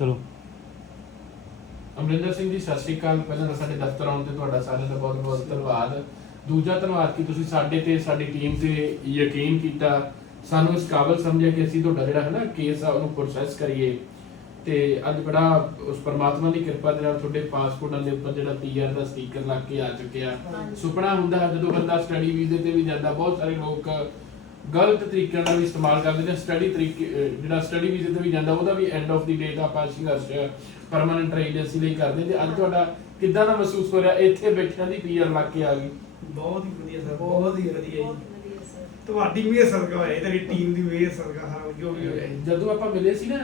ਚਲੋ। ਅਮਰਿੰਦਰ ਸਿੰਘ ਜੀ ਸਤਿ ਸ਼੍ਰੀ ਅਕਾਲ। ਪਹਿਲਾਂ ਤਾਂ ਸਾਡੇ ਦਫ਼ਤਰ ਆਉਣ ਤੇ ਤੁਹਾਡਾ ਸਾਰਿਆਂ ਦਾ ਬਹੁਤ ਬਹੁਤ ਧੰਨਵਾਦ। ਦੂਜਾ ਧੰਨਵਾਦ ਕਿ ਤੁਸੀਂ ਸਾਡੇ ਤੇ ਸਾਡੀ ਟੀਮ ਤੇ ਯਕੀਨ ਕੀਤਾ। ਸਾਨੂੰ ਇਸ ਕਾਬਲ ਸਮਝਿਆ ਕਿ ਅਸੀਂ ਤੁਹਾਡਾ ਜਿਹੜਾ ਹੈ ਨਾ ਕੇਸ ਆ ਉਹਨੂੰ ਪ੍ਰੋਸੈਸ ਕਰੀਏ। ਤੇ ਅੱਜ ਬੜਾ ਉਸ ਪਰਮਾਤਮਾ ਦੀ ਕਿਰਪਾ ਦੇ ਨਾਲ ਤੁਹਾਡੇ ਪਾਸਪੋਰਟਾਂ ਦੇ ਉੱਪਰ ਜਿਹੜਾ ਪੀਆਰ ਦਾ ਸਟicker ਲੱਗ ਕੇ ਆ ਚੁੱਕਿਆ। ਸੁਪਨਾ ਹੁੰਦਾ ਜਦੋਂ ਬੰਦਾ ਸਟੱਡੀ ਵੀਜ਼ੇ ਤੇ ਵੀ ਜਾਂਦਾ ਬਹੁਤ ਸਾਰੇ ਲੋਕ ਗਲਤ ਤਰੀਕੇ ਨਾਲ ਵੀ ਇਸਤੇਮਾਲ ਕਰਦੇ ਨੇ ਸਟੱਡੀ ਤਰੀਕੇ ਜਿਹੜਾ ਸਟੱਡੀ ਵੀਜ਼ੇ ਤੇ ਵੀ ਜਾਂਦਾ ਉਹਦਾ ਵੀ ਐਂਡ ਆਫ ਦੀ ਡੇਟ ਆਪਾਂ ਸੰਘਰਸ਼ ਪਰਮਨੈਂਟ ਰੈਜ਼ੀਡੈਂਸੀ ਲਈ ਕਰਦੇ ਤੇ ਅੱਜ ਤੁਹਾਡਾ ਕਿੱਦਾਂ ਦਾ ਮਹਿਸੂਸ ਹੋ ਰਿਹਾ? ਇੱਥੇ ਬੈਠਿਆਂ ਦੀ ਪੀਆਰ ਲੱਗ ਕੇ ਆ ਗਈ। ਬਹੁਤ ਹੀ ਵਧੀਆ ਸਰ ਬਹੁਤ ਹੀ ਵਧੀਆ ਜੀ। ਤੁਹਾਡੀ ਵੀ ਸਰਗਾ ਹੋਇਆ ਤੁਹਾਡੀ ਟੀਮ ਦੀ ਵੀ ਸਰਗਾ ਹਾਂ ਜੋ ਵੀ ਹੋਇਆ। ਜਦੋਂ ਆਪਾਂ ਮਿਲੇ ਸੀ ਨਾ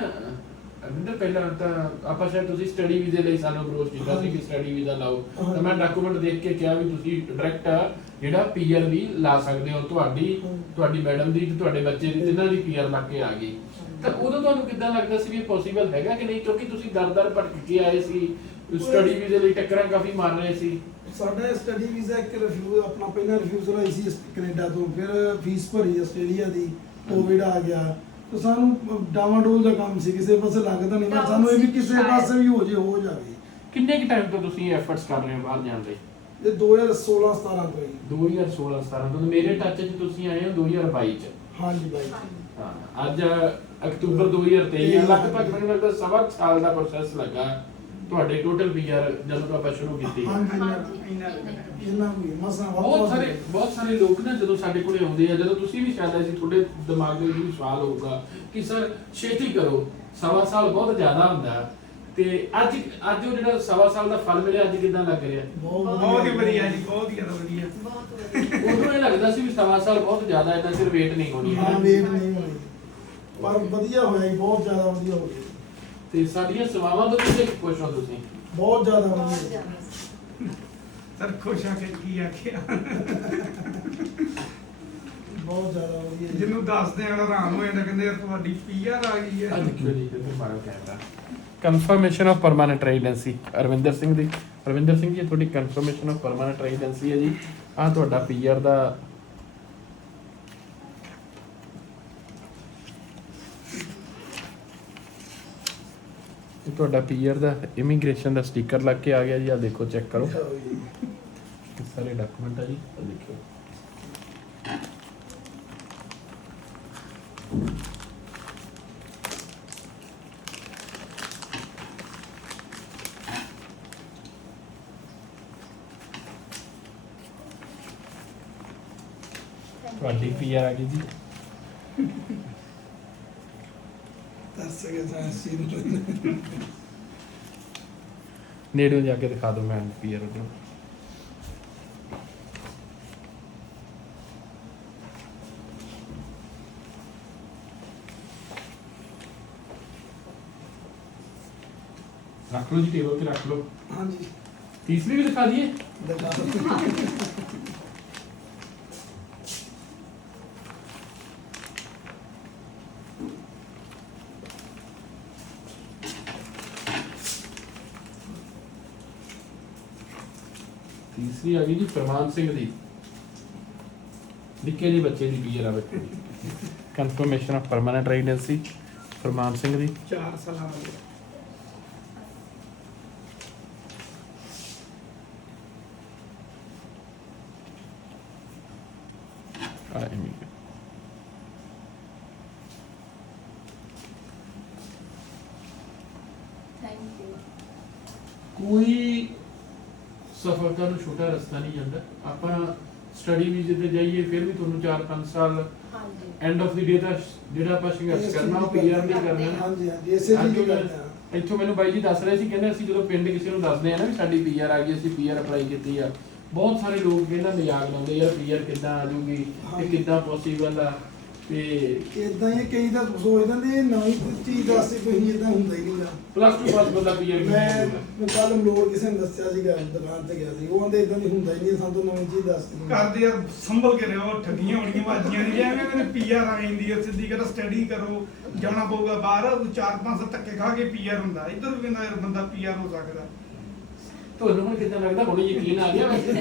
ਅਰਵਿੰਦਰ ਪਹਿਲਾਂ ਤਾਂ ਆਪਾਂ ਸ਼ਾਇਦ ਤੁਸੀਂ ਸਟੱਡੀ ਵੀਜ਼ੇ ਲਈ ਸਾਨੂੰ ਅਪਰੋਚ ਕੀਤਾ ਸੀ ਕਿ ਸਟੱਡੀ ਵੀਜ਼ਾ ਲਾਓ। ਤਾਂ ਮੈਂ ਡਾਕੂਮੈਂਟ ਦੇਖ ਕੇ ਕਿਹਾ ਵੀ ਤੁਸੀਂ ਡਾਇਰੈਕਟ ਜਿਹੜਾ ਪੀਆਰ ਵੀ ਲਾ ਸਕਦੇ ਹੋ। ਤੁਹਾਡੀ ਤੁਹਾਡੀ ਮੈਡਮ ਦੀ ਤੇ ਤੁਹਾਡੇ ਬੱਚੇ ਦੀ, ਤਿੰਨਾਂ ਦੀ ਪੀਆਰ ਲੱਗ ਕੇ ਆ ਗਈ। ਤਾਂ ਉਦੋਂ ਤੁਹਾਨੂੰ ਕਿੱਦਾਂ ਲੱਗਦਾ ਸੀ ਵੀ ਇਹ ਪੋਸੀਬਲ ਹੈਗਾ ਕਿ ਨਹੀਂ? ਕਿਉਂਕਿ ਤੁਸੀਂ ਦਰ-ਦਰ ਭਟਕ ਕੇ ਆਏ ਸੀ। ਸਟੱਡੀ ਵੀਜ਼ੇ ਲਈ ਟੱਕਰਾਂ ਕਾਫੀ ਮਾਰ ਰਹੇ ਸੀ। ਸਾਡਾ ਸਟੱਡੀ ਵੀਜ਼ਾ ਇੱਕ ਰਿਫਿਊਜ਼ ਆਪਣਾ ਪਹਿਲਾਂ ਰਿਫਿਊਜ਼ਲ ਆਈ ਸੀ ਕੈਨੇਡਾ ਤੋਂ। ਫਿਰ ਫੀਸ ਭਰੀ ਆਸਟ੍ਰੇਲੀਆ ਦੀ। ਕੋਵਿਡ ਆ ਗਿਆ। ਤਾਂ ਸਾਨੂੰ ਡਾਵਾਡੋਲ ਦਾ ਕੰਮ ਸੀ ਕਿਸੇ ਪਾਸੇ ਲੱਗਦਾ ਨਹੀਂ। ਪਰ ਸਾਨੂੰ ਇਹ ਵੀ ਕਿਸੇ ਪਾਸੇ ਵੀ ਹੋ ਜੇ ਹੋ ਜਾਵੇ। ਕਿੰਨੇ ਕੁ ਟਾਈਮ ਤੋਂ ਤੁਸੀਂ ਐਫਰਟਸ ਕਰ ਰਹੇ ਹੋ ਬਾਹਰ ਜਾਣ ਲਈ? ਇਹ 2016 17 ਤੋਂ ਹੀ 2016 17 ਤੋਂ। ਮੇਰੇ ਟੱਚ 'ਚ ਤੁਸੀਂ ਆਏ ਹੋ 2022 'ਚ। ਹਾਂਜੀ ਬਾਈ। ਹਾਂ, ਅੱਜ ਅਕਤੂਬਰ 2023 ਹੈ ਲਗਭਗ ਮੈਨੂੰ ਲੱਗਦਾ ਸਵਾ ਸਾਲ ਦਾ ਪ੍ਰੋਸੈਸ ਲੱਗਾ। ਤੁਹਾਡੇ ਟੋਟਲ ਪੀਆਰ ਜਦੋਂ ਤੋਂ ਆਪਾਂ ਸ਼ੁਰੂ ਕੀਤੀ। ਹਾਂਜੀ ਇੰਨਾ ਇਹਨਾਂ ਵੀ ਮਸਾਂ ਬਹੁਤ ਸਾਰੇ ਬਹੁਤ ਸਾਰੇ ਲੋਕ ਨਾ ਜਦੋਂ ਸਾਡੇ ਕੋਲੇ ਆਉਂਦੇ ਆ ਜਦੋਂ ਤੁਸੀਂ ਵੀ ਸ਼ਾਇਦ ਅਸੀਂ ਤੁਹਾਡੇ ਦਿਮਾਗ ਦੇ ਵਿੱਚ ਵੀ ਸਵਾਲ ਹੋਊਗਾ ਕਿ ਸਰ ਛੇਤੀ ਕਰੋ ਸਵਾ ਸਾਲ ਬਹੁਤ ਜ਼ਿਆਦਾ ਹੁੰਦਾ। ਹੈ। ਤੇ ਅੱਜ ਅੱਜ ਉਹ ਜਿਹੜਾ ਸਵਾ ਸਾਲ ਦਾ ਫਲ ਮਿਲਿਆ ਅੱਜ ਕਿਦਾਂ ਲੱਗ ਰਿਹਾ? ਬਹੁਤ ਹੀ ਵਧੀਆ ਜੀ ਬਹੁਤ ਹੀ ਜ਼ਿਆਦਾ ਵਧੀਆ। ਉਦੋਂ ਇਹ ਲੱਗਦਾ ਸੀ ਵੀ ਸਵਾ ਸਾਲ ਬਹੁਤ ਜ਼ਿਆਦਾ ਇਹਨਾਂ ਚਿਰ ਵੇਟ ਨਹੀਂ ਹੋਣੀ। ਹਾਂ ਵੇਟ ਨਹੀਂ ਹੋਣੀ। ਪਰ ਵਧੀਆ ਹੋਇਆ ਜੀ ਬਹੁਤ ਜ਼ਿਆਦਾ ਵਧੀਆ ਹੋ ਗਿਆ। ਤੇ ਸਾਡੀਆਂ ਸੇਵਾਵਾਂ ਤੋਂ ਕਿੰਨੇ ਕੁ ਖੁਸ਼ ਹੋ ਤੁਸੀਂ। ਬਹੁਤ ਜ਼ਿਆਦਾ ਵਧੀਆ। ਸਰ ਖੁਸ਼ ਆ ਕੇ ਕੀ ਆਖਿਆ? ਬਹੁਤ ਜ਼ਿਆਦਾ ਵਧੀਆ ਜੀ। ਜਿਹਨੂੰ ਦੱਸਦੇ ਆ ਹੈਰਾਨ ਹੋ ਜਾਂਦਾ ਕਹਿੰਦੇ ਯਾਰ ਤੁਹਾਡੀ ਪੀਆਰ ਆ ਗਈ ਹੈ ਆ ਦੇਖਿਓ ਜੀ ਤੇ ਮਾਰੋ camera. Confirmation of permanent residency Arvinder Singh ਦੀ। ਅਰਵਿੰਦਰ ਸਿੰਘ ਜੀ ਇਹ ਤੁਹਾਡੀ ਕਨਫਰਮੇਸ਼ਨ ਆਫ ਪਰਮਾਨੈਂਟ ਰੈਜ਼ੀਡੈਂਸੀ ਹੈ ਜੀ। ਆ ਤੁਹਾਡਾ ਪੀਆਰ ਦਾ ਤੁਹਾਡਾ ਪੀਆਰ ਦਾ ਇਮੀਗ੍ਰੇਸ਼ਨ ਦਾ ਸਟicker ਲੱਗ ਕੇ ਆ ਗਿਆ ਜੀ ਆ ਦੇਖੋ ਚੈੱਕ ਕਰੋ। ਸਾਰੇ ਡਾਕੂਮੈਂਟ ਆ ਜੀ? ਆ ਦੇਖਿਓ। ਤੁਹਾਡੀ ਪੀਆਰ ਆ ਗਈ ਜੀ। ਦੱਸ ਨੂੰ ਨੇੜੋਂ ਜਾ ਕੇ ਦਿਖਾ ਦਿਓ ਮੈਂ ਪੀਆਰ ਉਧਰੋਂ। ਰੱਖ ਲਓ ਜੀ ਟੇਬਲ ਤੇ ਰੱਖ ਲਓ। ਹਾਂਜੀ। ਤੀਸਰੀ ਵੀ ਦਿਖਾ ਦਈਏ। ਦਿਖਾ ਦਿਓ। ਤੀਸਰੀ ਆ ਗਈ ਜੀ ਪ੍ਰਮਾਨ ਸਿੰਘ ਦੀ। ਨਿੱਕੇ ਜਿਹੇ ਬੱਚੇ ਦੀ ਪੀਆਰ ਆ ਵੇਖੋ confirmation of permanent residency Parman Singh ਦੀ। 4 ਸਾਲਾਂ ਦਾ। ਆ ਇਮੀਗ੍ਰੇਟ ਥੈਂਕ ਯੂ ਕੋਈ ਸਫਲਤਾ ਨੂੰ ਛੋਟਾ ਰਸਤਾ ਨਹੀਂ ਜਾਂਦਾ। ਆਪਾਂ ਸਟੱਡੀ ਵੀਜ਼ੇ ਤੇ ਜਾਈਏ ਫਿਰ ਵੀ ਤੁਹਾਨੂੰ 4-5 ਸਾਲ ਹਾਂਜੀ। ਐਂਡ ਆਫ ਦੀ ਡੇ ਦਾ ਜਿਹੜਾ ਆਪਾਂ ਸੰਘਰਸ਼ ਕਰਨਾ ਉਹ ਪੀਆਰ ਨਹੀਂ ਕਰਨਾ ਨਾ। ਹਾਂਜੀ ਹਾਂਜੀ ਇਸੇ ਲਈ ਅੱਜ ਕਰਦੇ ਹਾਂ। ਇੱਥੋਂ ਮੈਨੂੰ ਬਾਈ ਜੀ ਦੱਸ ਰਹੇ ਸੀ ਕਹਿੰਦੇ ਅਸੀਂ ਜਦੋਂ ਪਿੰਡ ਕਿਸੇ ਨੂੰ ਦੱਸਦੇ ਆ ਨਾ ਵੀ ਸਾਡੀ ਪੀਆਰ ਆ ਗਈ ਅਸੀਂ ਪੀਆਰ ਅਪਲਾਈ ਕੀਤੀ ਆ। ਬਹੁਤ ਸਾਰੇ ਲੋਕ ਕਹਿੰਦਾ ਮਜ਼ਾਕ ਲਾਉਂਦੇ ਯਾਰ ਪੀਆਰ ਕਿੱਦਾਂ ਆ ਜੂਗੀ ਹਾਂਜੀ। ਕਿੱਦਾਂ ਪੋਸੀਬਲ ਆ। ਤੇ ਇਦਾਂ ਹੀ ਆ, ਕਈ ਤਾਂ ਸੋਚਦੇ ਨੇ ਇਹ ਨਵੀਂ ਚੀਜ਼ ਦੱਸਦੇ ਕੋਈ ਇਦਾਂ ਹੁੰਦਾ ਹੀ ਨਹੀਂਗਾ ਪਲੱਸ 2 ਪਾਸ ਬੰਦਾ ਪੀਆਰ ਮੈਂ ਕੱਲ ਮਲੋੜ ਕਿਸੇ ਨੇ ਦੱਸਿਆ ਸੀਗਾ ਦੁਕਾਨ ਤੇ ਗਿਆ ਸੀ। ਉਹ ਕਹਿੰਦੇ ਇਦਾਂ ਦੀ ਹੁੰਦਾ ਹੀ ਨਹੀਂ ਸਾਨੂੰ ਤਾਂ ਨਵੀਂ ਚੀਜ਼ ਦੱਸਦੇ ਕਰਦੇ ਯਾਰ ਸੰਭਲ ਕੇ ਰਹੋ ਠੱਗੀਆਂ ਹੋਣੀਆਂ ਬਾਜੀਆਂ ਨਹੀਂ। ਐਵੇਂ ਮੈਨੂੰ ਪੀਆਰ ਆ ਜਾਂਦੀ ਹੈ ਸਿੱਧੀ ਕਰ ਸਟੱਡੀ ਕਰੋ ਜਾਣਾ ਪਊਗਾ ਬਾਹਰ ਚਾਰ ਪੰਜ ਸੌ ਧੱਕੇ ਖਾ ਕੇ ਪੀਆਰ ਹੁੰਦਾ। ਇੱਧਰ ਵੀ ਕਹਿੰਦਾ ਯਾਰ ਬੰਦਾ ਪੀਆਰ ਹੋ ਸਕਦਾ। ਤੁਹਾਨੂੰ ਹੁਣ ਕਿੱਦਾਂ ਲੱਗਦਾ? ਹੁਣ ਯਕੀਨ ਆ ਗਿਆ ਵੈਸੇ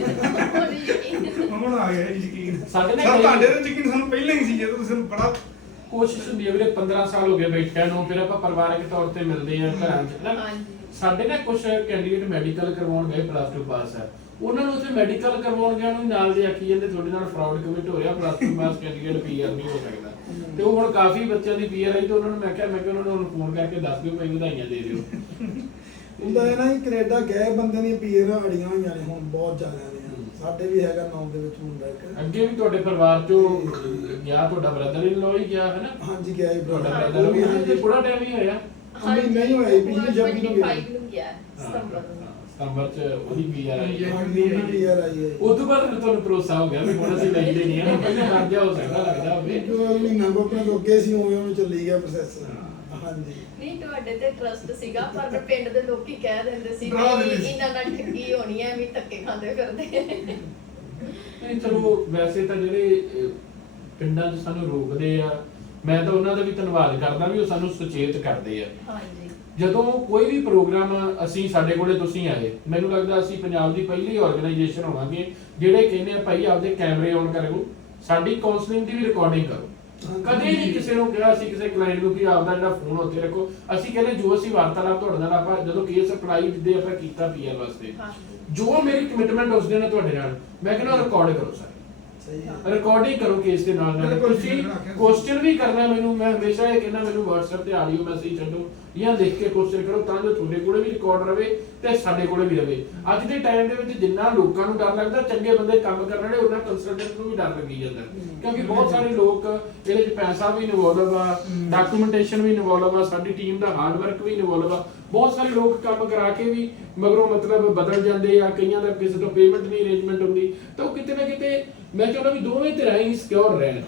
ਹੁਣ ਆ ਗਿਆ ਜੀ ਯਕੀਨ। ਸਾਡੇ ਨਾਲ ਸਰ ਕਈ- ਤੁਹਾਡੇ ਤੇ ਯਕੀਨ ਸਾਨੂੰ ਪਹਿਲਾਂ ਹੀ ਸੀ ਜਦੋਂ ਤੁਸੀਂ ਸਾਨੂੰ ਬੜਾ ਕੋਸ਼ਿਸ਼ ਹੁੰਦੀ ਹੈ ਵੀਰੇ 15 ਸਾਲ ਹੋ ਗਏ ਬੈਠਿਆਂ ਨੂੰ ਫਿਰ ਆਪਾਂ ਪਰਿਵਾਰਕ ਤੌਰ ਤੇ ਮਿਲਦੇ ਆ ਘਰਾਂ 'ਚ ਨਾ ਹਾਂਜੀ। ਸਾਡੇ ਨਾ ਕੁਝ ਕੈਂਡੀਡੇਟ ਮੈਡੀਕਲ ਕਰਵਾਉਣ ਗਏ ਪਲੱਸ 2 ਪਾਸ ਹੈ। ਉਹਨਾਂ ਨੂੰ ਉੱਥੇ ਮੈਡੀਕਲ ਕਰਵਾਉਣ ਗਿਆ ਨੂੰ ਨਾਲ ਦੇ ਆਖੀ ਜਾਂਦੇ ਤੁਹਾਡੇ ਨਾਲ ਫਰਾਡ ਕਮਿਟ ਹੋ ਰਿਹਾ ਪਲੱਸ 2 ਪਾਸ ਕੈਂਡੀਡੇਟ ਪੀਆਰ ਨਹੀਂ ਹੋ ਸਕਦਾ। ਤੇ ਉਹ ਹੁਣ ਕਾਫੀ ਬੱਚਿਆਂ ਦੀ ਪੀਆਰ ਆਈ ਤੇ ਉਹਨਾਂ ਨੂੰ ਮੈਂ ਕਿਹਾ ਮੈਂ ਕਿਹਾ ਉਹਨਾਂ ਨੂੰ ਫੋਨ ਕਰਕੇ ਦੱਸ ਦਿਓ ਭਾਈ ਵਧਾਈਆਂ ਦੇ ਦਿਓ। ਹੁੰਦਾ ਹੈ ਨਾ ਕਿ ਕੈਨੇਡਾ ਗਏ ਬੰਦੇ ਦੀਆਂ ਪੀਰਾਂ ਅੜੀਆਂ ਹੋਈਆਂ ਨੇ ਹੁਣ ਬਹੁਤ ਜ਼ਿਆਦਾ ਨੇ। ਸਾਡੇ ਵੀ ਹੈਗਾ ਨਾਮ ਦੇ ਵਿੱਚ ਮੁੰਡਾ ਇੱਕ। ਅੱਗੇ ਵੀ ਤੁਹਾਡੇ ਪਰਿਵਾਰ ਚੋਂ ਗਿਆ ਤੁਹਾਡਾ ਬ੍ਰਦਰ ਇਨ ਲੋ ਹੀ ਗਿਆ ਹੈ ਨਾ? ਹਾਂਜੀ ਗਿਆ ਹੀ ਤੁਹਾਡਾ brother। ਬ੍ਰਦਰ ਵੀ ਹਾਂਜੀ। ਤੇ ਥੋੜਾ ਟਾਈਮ ਹੀ ਹੋਇਆ। ਹਾਂਜੀ, ਨਹੀਂ ਹੋਇਆ, ਇਹ ਪਿਛਲੇ ਜਨਵਰੀ ਨੂੰ ਗਿਆ। 25 ਨੂੰ ਗਿਆ ਸਤੰਬਰ ਨੂੰ। ਸਤੰਬਰ ਚ ਉਹਦੀ ਪੀਆਰ ਆਈ ਹੈ। ਹਾਂਜੀ ਉਹਨਾਂ ਦੀ ਯਾਰ ਆਈ ਹੈ। ਉਸ ਤੋਂ ਬਾਅਦ ਫਿਰ ਤੁਹਾਨੂੰ ਭਰੋਸਾ ਹੋ ਗਿਆ ਵੀ ਹੁਣ ਅਸੀਂ ਲੈਂਦੇ ਨਹੀਂ ਆ ਪਹਿਲਾਂ ਮਰ ਜਾ ਹੋ ਸਕਦਾ ਲੱਗਦਾ ਹੋਵੇ। ਜੋ ਮਹੀਨਾ ਕੋ ਆਪਣੇ ਤੋਂ ਅੱਗੇ ਸੀ ਉਵੇਂ ਉਵੇਂ ਚੱਲੀ ਗਿਆ ਪ੍ਰੋਸੈਸ ਹਾਂਜੀ। ਨਹੀਂ ਤੁਹਾਡੇ ਤੇ ਟਰਸਟ ਸੀਗਾ ਪਰ ਪਿੰਡ ਦੇ ਲੋਕੀ ਕਹਿ ਦਿੰਦੇ ਸੀ ਡਰਾ ਦਿੰਦੇ ਨਹੀਂ ਸੀ। ਇਹਨਾਂ ਨਾਲ ਠੱਗੀ ਹੋਣੀ ਹੈ ਵੀ ਧੱਕੇ ਖਾਂਦੇ ਫਿਰਦੇ। ਨਹੀਂ ਚਲੋ ਵੈਸੇ ਤਾਂ ਜਿਹੜੇ ਅਹ, ਪਿੰਡਾਂ 'ਚ ਸਾਨੂੰ ਰੋਕਦੇ ਆ ਮੈਂ ਤਾਂ ਉਹਨਾਂ ਦਾ ਵੀ ਧੰਨਵਾਦ ਕਰਦਾ ਵੀ ਉਹ ਸਾਨੂੰ ਸੁਚੇਤ ਕਰਦੇ ਆ। ਹਾਂਜੀ। ਜਦੋਂ ਕੋਈ ਵੀ ਪ੍ਰੋਗਰਾਮ ਅਸੀਂ ਸਾਡੇ ਕੋਲੇ ਤੁਸੀਂ ਆਏ ਮੈਨੂੰ ਲੱਗਦਾ ਅਸੀਂ ਪੰਜਾਬ ਦੀ ਪਹਿਲੀ ਆਰਗੇਨਾਈਜੇਸ਼ਨ ਹੋਵਾਂਗੇ ਜਿਹੜੇ ਕਹਿੰਦੇ ਆ ਭਾਈ ਆਪਦੇ ਕੈਮਰੇ ਔਨ ਕਰੋ ਸਾਡੀ ਕਾਉਂਸਲਿੰਗ ਦੀ ਵੀ ਰਿਕਾਰਡਿੰਗ ਕਰੋ। ਕਦੇ ਨਹੀਂ ਕਿਸੇ ਨੂੰ ਕਿਹਾ ਅਸੀਂ ਕਿਸੇ ਕਲਾਇੰਟ ਨੂੰ ਕਿ ਆਪਦਾ ਜਿਹੜਾ ਫੋਨ ਉੱਤੇ ਰੱਖੋ। ਅਸੀਂ ਕਹਿੰਦੇ ਜੋ ਅਸੀਂ ਵਾਰਤਾਲਾਪ ਤੁਹਾਡੇ ਨਾਲ ਆਪਾਂ ਜਦੋਂ ਕੇਸ ਅਪਲਾਈ ਜਿੱਦੇ ਆਪਾਂ ਕੀਤਾ ਪੀਆਰ ਵਾਸਤੇ ਜੋ ਮੇਰੀ ਕਮਿਟਮੈਂਟ ਉਸ ਦਿਨ ਹੈ ਤੁਹਾਡੇ ਨਾਲ ਮੈਂ ਕਹਿੰਦਾ ਰਿਕਾਰਡ ਕਰੋ ਸਾਰੇ। ਸਹੀ ਹੈ। ਰਿਕਾਰਡਿੰਗ ਕਰੋ ਕੇਸ ਦੇ ਨਾਲ ਨਾਲ। ਬਿਲਕੁਲ ਤੁਸੀਂ ਬਿਲਕੁਲ ਆਖਿਆ। ਕੁਐਸਚਨ ਵੀ ਕਰਨਾ ਮੈਨੂੰ ਮੈਂ ਹਮੇਸ਼ਾ ਇਹ ਕਹਿੰਦਾ ਮੈਨੂੰ WhatsApp ਤੇ ਆਡੀਓ ਮੈਸੇਜ ਛੱਡੋ। ਜਾਂ ਲਿਖ ਕੇ ਕੁਐਸਚਨ ਕਰੋ ਤਾਂ ਜੋ ਤੁਹਾਡੇ ਕੋਲੇ ਵੀ ਰਿਕਾਰਡ ਰਵੇ ਤੇ ਸਾਡੇ ਕੋਲੇ ਵੀ ਰਵੇ। ਅੱਜ ਦੇ ਟਾਈਮ ਦੇ ਵਿੱਚ ਜਿੰਨਾ ਲੋਕਾਂ ਨੂੰ ਡਰ ਲੱਗਦਾ ਚੰਗੇ ਬੰਦੇ ਕੰਮ ਕਰਨ ਵਾਲੇ ਉਹਨਾਂ ਕੰਸਲਟੈਂਟ ਨੂੰ ਵੀ ਡਰ ਲੱਗੀ ਜਾਂਦਾ। ਕਿਉਂਕਿ ਬਹੁਤ ਸਾਰੇ ਲੋਕ ਇਹਦੇ ਵਿੱਚ ਪੈਸਾ ਵੀ ਇਨਵੋਲਵ ਆ ਡਾਕੂਮੈਂਟੇਸ਼ਨ ਵੀ ਇਨਵੋਲਵ ਆ ਸਾਡੀ ਟੀਮ ਦਾ ਹਾਰਡ ਵਰਕ ਵੀ ਇਨਵੋਲਵ ਆ। ਬਹੁਤ ਸਾਰੇ ਲੋਕ ਕੰਮ ਕਰਾ ਕੇ ਵੀ ਮਗਰੋਂ ਮਤਲਬ ਬਦਲ ਜਾਂਦੇ ਆ ਕਈਆਂ ਦਾ ਕਿਸੇ ਤੋਂ ਪੇਮੈਂਟ ਨਹੀਂ ਅਰੇਂਜਮੈਂਟ ਹੁੰਦੀ। ਤਾਂ ਉਹ ਕਿਤੇ ਨਾ ਕਿਤੇ ਮੈਂ ਚਾਹੁੰਦਾ ਵੀ ਦੋਵੇਂ ਧਿਰਾਂ ਹੀ ਸਿਕਿਉਰ ਰਹਿਣ।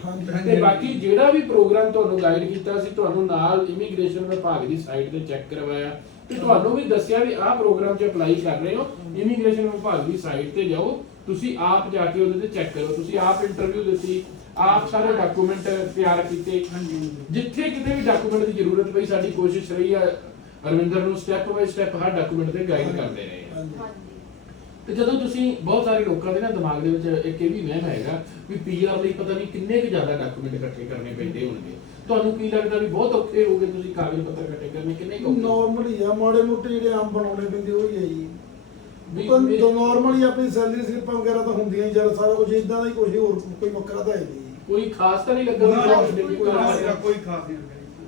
ਤੇ ਬਾਕੀ ਜਿਹੜਾ ਵੀ ਪ੍ਰੋਗਰਾਮ ਤੁਹਾਨੂੰ ਗਾਈਡ ਕੀਤਾ ਸੀ ਤੁਹਾਨੂੰ ਨਾਲ ਇਮੀਗ੍ਰੇਸ਼ਨ ਵਿਭਾਗ ਦੀ ਸਾਈਟ ਤੇ ਚੈੱਕ ਕਰਵਾਇਆ। ਤੇ ਤੁਹਾਨੂੰ ਵੀ ਦੱਸਿਆ ਵੀ ਆਹ ਪ੍ਰੋਗਰਾਮ 'ਚ ਅਪਲਾਈ ਕਰ ਰਹੇ ਹੋ। ਇਮੀਗ੍ਰੇਸ਼ਨ ਵਿਭਾਗ ਦੀ ਸਾਈਟ ਤੇ ਜਾਓ। ਤੁਸੀਂ ਆਪ ਜਾ ਕੇ ਉਹਦੇ ਤੇ ਚੈੱਕ ਕਰੋ। ਤੁਸੀਂ ਆਪ ਇੰਟਰਵਿਊ ਦਿੱਤੀ ਆਪ ਸਾਰੇ ਡਾਕੂਮੈਂਟ ਤਿਆਰ ਕੀਤੇ। ਜਿੱਥੇ ਕਿਤੇ ਵੀ ਡਾਕੂਮੈਂਟ ਦੀ ਜ਼ਰੂਰਤ ਪਈ ਸਾਡੀ ਕੋਸ਼ਿਸ਼ ਰਹੀ ਆ ਅਰਵਿੰਦਰ ਨੂੰ ਸਟੈਪ ਬਾਈ ਸਟੈਪ ਹਰ ਡਾਕੂਮੈਂਟ ਤੇ ਗਾਈਡ ਕਰਦੇ ਰਹੇ ਆ। ਤੇ ਜਦੋਂ ਤੁਸੀਂ ਬਹੁਤ ਸਾਰੇ ਲੋਕਾਂ ਦੇ ਨਾ ਦਿਮਾਗ ਦੇ ਵਿੱਚ ਇੱਕ ਇਹ ਵੀ ਵਹਿਮ ਹੈਗਾ ਵੀ ਪੀਆਰ ਲਈ ਪਤਾ ਨਹੀਂ ਕਿੰਨੇ ਕੁ ਜ਼ਿਆਦਾ ਡਾਕੂਮੈਂਟ ਇਕੱਠੇ ਕਰਨੇ ਪੈਂਦੇ ਹੋਣਗੇ। ਤੁਹਾਨੂੰ ਕੀ ਲੱਗਦਾ ਵੀ ਬਹੁਤ ਔਖੇ ਹੋਗੇ ਤੁਸੀਂ ਕਾਗਜ਼ ਪੱਤਰ ਇਕੱਠੇ ਕਰਨੇ ਕਿੰਨੇ ਕੁ ਔਖੇ? ਨਾਰਮਲੀ ਆ ਮਾੜੇ ਮੋਟੇ ਜਿਹੜੇ ਆਮ ਬਣਾਉਣੇ ਪੈਂਦੇ ਉਹ ਹੀ ਹੈ ਜੀ। ਵੀ- ਤਾਂ ਵੀ- ਨਾਰਮਲੀ ਆਪਣੀ ਸੈਲਰੀ ਸਲਿੱਪਾਂ ਵਗੈਰਾ ਤਾਂ ਹੁੰਦੀਆਂ ਹੀ ਜਦ ਸਾਰਾ ਕੁਝ ਇਦਾਂ ਦਾ ਹੀ ਕੁਝ ਹੋਰ ਕੋਈ ਵੱਖਰਾ ਤਾਂ ਹੈ ਨਹੀਂ। ਕੋਈ ਖਾਸ ਤਾਂ ਨਹੀਂ ਲੱਗਾ ਵੀ ਦੇ ਕੋਈ ਕੋਈ ਖਾਸ ਖਾਸ- ਕੋਈ ਖਾਸ ਨਹੀਂ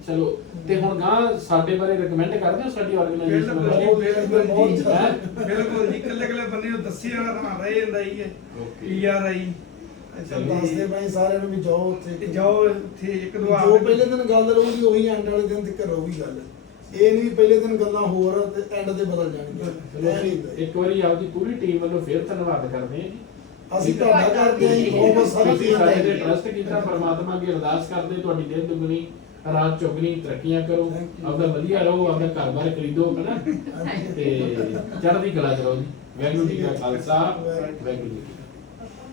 ਚਲੋ ਤੇ ਹੁਣ ਗਾਂ ਸਾਡੇ ਬਾਰੇ ਰეკਮੈਂਡ ਕਰਦੇ ਹੋ ਸਾਡੀ ਆਰਗੇਨਾਈਜੇਸ਼ਨ ਬਿਲਕੁਲ ਜੀ, ਬਿਲਕੁਲ ਜੀ। ਜ਼ਿਆਦਾ। ਬਿਲਕੁਲ ਜੀ ਕੱਲੇ ਕੱਲੇ ਬੰਦੇ ਨੂੰ ਦੱਸੀ ਜਾਣਾ ਤਾਂ ਰਹਿ ਜਾਂਦਾ ਹੀ ਹੈ। Okay. ਪੀਆਰ ਆਈ। ਚੱਲ ਦੱਸਦੇ ਭਾਈ ਸਾਰਿਆਂ ਨੂੰ ਵੀ ਜਾਓ ਉੱਥੇ ਤੇ ਜਾਓ ਉੱਥੇ ਇੱਕ ਦੋ ਆ ਜੋ ਪਹਿਲੇ ਦਿਨ ਗੱਲ ਰਹੂਗੀ ਉਹੀ ਐਂਡ ਵਾਲੇ ਦਿਨ ਤੱਕ ਰਹੂਗੀ ਗੱਲ। ਇਹ ਨਹੀਂ ਪਹਿਲੇ ਦਿਨ ਗੱਲਾਂ ਹੋਰ ਤੇ ਐਂਡ ਤੇ ਬਦਲ ਜਾਣਗੀਆਂ। ਇੱਕ ਵਾਰੀ ਆਪਦੀ ਪੂਰੀ ਟੀਮ ਵੱਲੋਂ ਫੇਰ ਧੰਨਵਾਦ ਕਰਦੇ ਹਾਂ ਜੀ। ਅਸੀਂ ਤੁਹਾਡਾ ਕਰਦੇ ਹਾਂ ਜੀ ਬਹੁਤ ਬਹੁਤ ਸਾਰੀ ਟਰਸਟ ਕੀਤਾ ਪਰਮਾਤਮਾ ਅੱਗੇ ਅਰਦਾਸ ਕਰਦੇ ਤੁਹਾਡੀ ਦਿਨ ਦੁਗਣੀ ਰਾਤ ਚੌਗਣੀ ਤਰੱਕੀਆਂ ਕਰੋ. ਆਪਦਾ ਵਧੀਆ ਰਹੋ ਆਪਦਾ ਘਰ-ਬਾਰ ਖਰੀਦੋ ਹਨਾ? ਤੇ ਚੜ੍ਹਦੀ ਕਲਾ ਰਹੋ ਜੀ। ਵਾਹਿਗੁਰੂ ਜੀ ਕਾ ਖਾਲਸਾ ਵਾਹਿਗੁਰੂ ਜੀ